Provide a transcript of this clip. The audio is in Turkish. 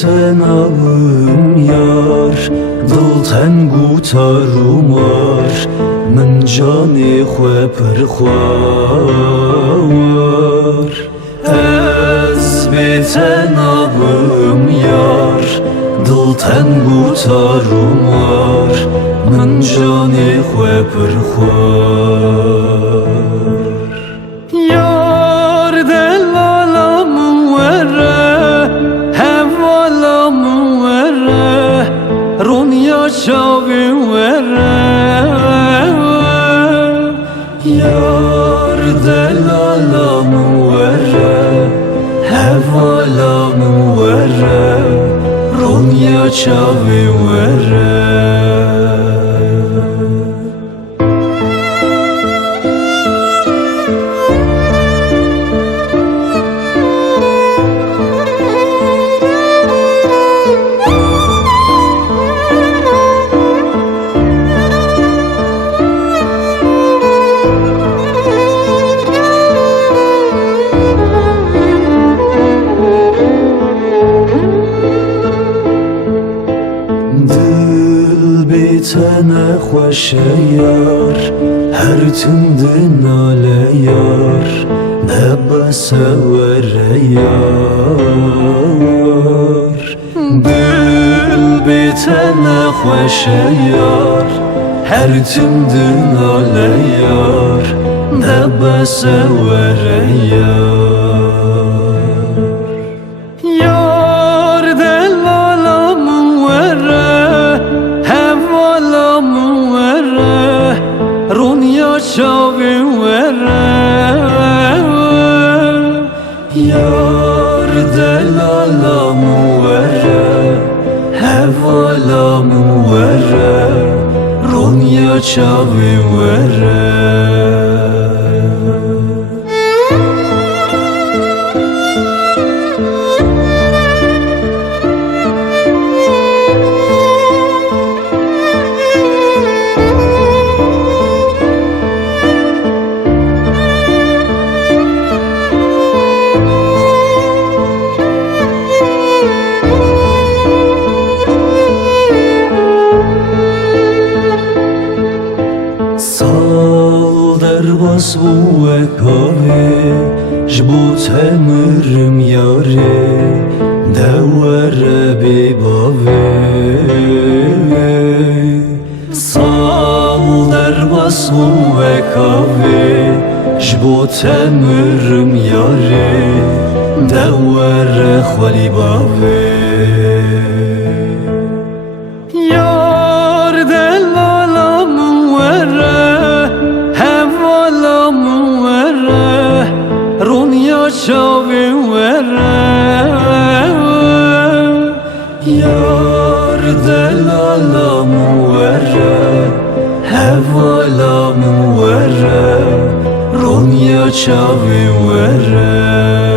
biten ağım yar Dil ten gutarumar Min canê xwe pir xwar Ez bêten ağım yar Dil ten gutarumar Min canê xwe pir xwar Yar delala min were Hevala min were Ronya çavên were Yar delala min were Hevala min were Ronya çavên were Bêtene xweşe yar Her tim di nale yar Nebese were yar Dil bêtene xweşe yar Her tim di nale yar Nebese were yar Yar delala min were Ronya çavên were Yar delala min were Hevala min were Ronya çavên were Derbas bu ekave Jbo temirim yare Devere bebave Sal derbas bu ekave Jbo temirim yare Devere xwalibave Yar delala min were Ronya çavên were Yar delala min were Hevala min were Ronya çavên were